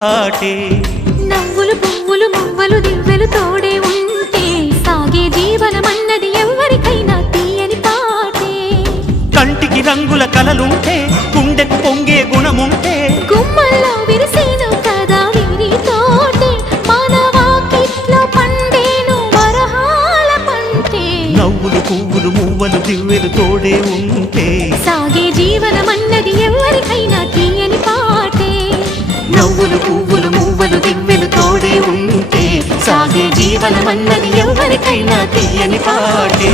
ఆటే నవ్వులు పువ్వులు మువ్వలు దివ్వెలు తోడే ఉంటే సాగే జీవనమన్నది ఎవరికైనా తీయని పాటే. కంటికి రంగుల కలలుంటే గుండెకు పొంగే గుణముంటే గుమ్మల్లో విరిసేను కదా వీరి తోటే మానవాకిట్లో పండేను వరహాల పంటే. నవ్వులు పువ్వులు మువ్వలు దివ్వెలు తోడే ఉంటే సాగే జీవనమన్నది ఎవరికైనా తీయని పాటే. నవ్వులు పువ్వులు మువ్వలు దివ్వెలు తోడే ఉంటే సాగే జీవనమన్నది ఎవరికైనా తీయని పాటే.